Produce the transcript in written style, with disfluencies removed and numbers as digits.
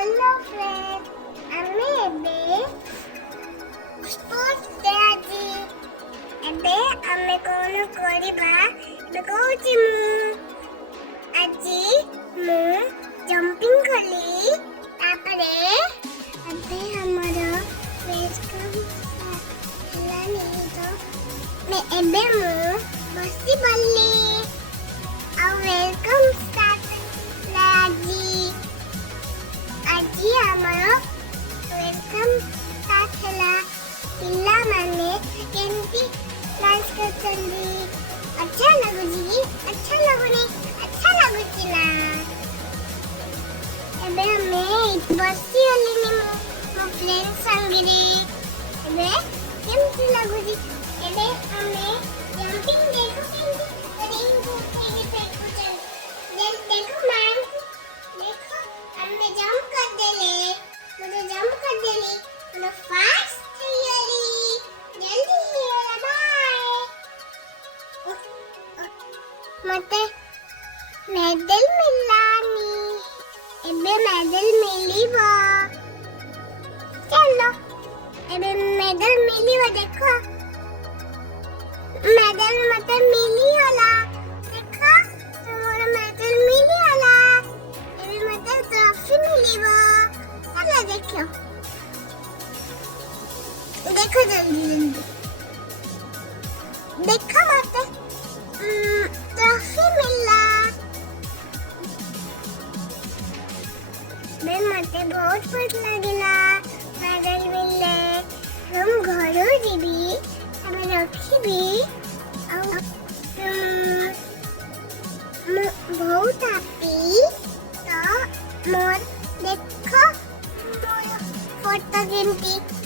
hello friend ଆମେ ଏବେ sports day ଆଜି ଏବେ ଆମେ କଣ କରିବା ଏବେ କହୁଛି ମୁଁ ଆଜି ମୁଁ ଜମ୍ପିଂ କଲି ତାପରେ ଏବେ ଆମର ୱେଲକମ୍ ହେଲାନି ତ ଏବେ ମୁଁ ବସି ପଡ଼ିଲି ଆଉ ୱେଲକମ୍ ଷ୍ଟାର୍ଟ ହେଲା ଆଜି ଆମର ୱେଲକମ୍ ଷ୍ଟାର୍ଟ ହେଲା ପିଲାମାନେ କେମିତି ଡାନ୍ସ କରୁଛନ୍ତି ଆଚ୍ଛା ଲାଗୁଛି କି ଆଚ୍ଛା ଲାଗୁନି ଆଚ୍ଛା ଲାଗୁଛି ନା ଏବେ ଆମେ ବସିଗଲିଣି ମୋ ଫ୍ରେଣ୍ଡ ସାଙ୍ଗରେ ଏବେ କେମିତି ଲାଗୁଛି ଏବେ ଆମେ ଜମ୍ପିଂ ଦେଖୁ देखो मैम देखो हमने जंप कर देले मुझे जंप कर देली मुझे फास्ट थी जल्दी हेला बाय मते मेडल मिलानी एबे मेडल मिलीबा चलो एबे मेडल मिलीबा देखो मेडल मते मिली होला देखो देखो जल्दी जल्दी देखो मते ट्रॉफी मिला मैं मते बहुत खुश लगिला मेडल मिले हम घरो जीबी हमें रखीबी बहुत हैप्पी तो मोर देखो फोटो गिनती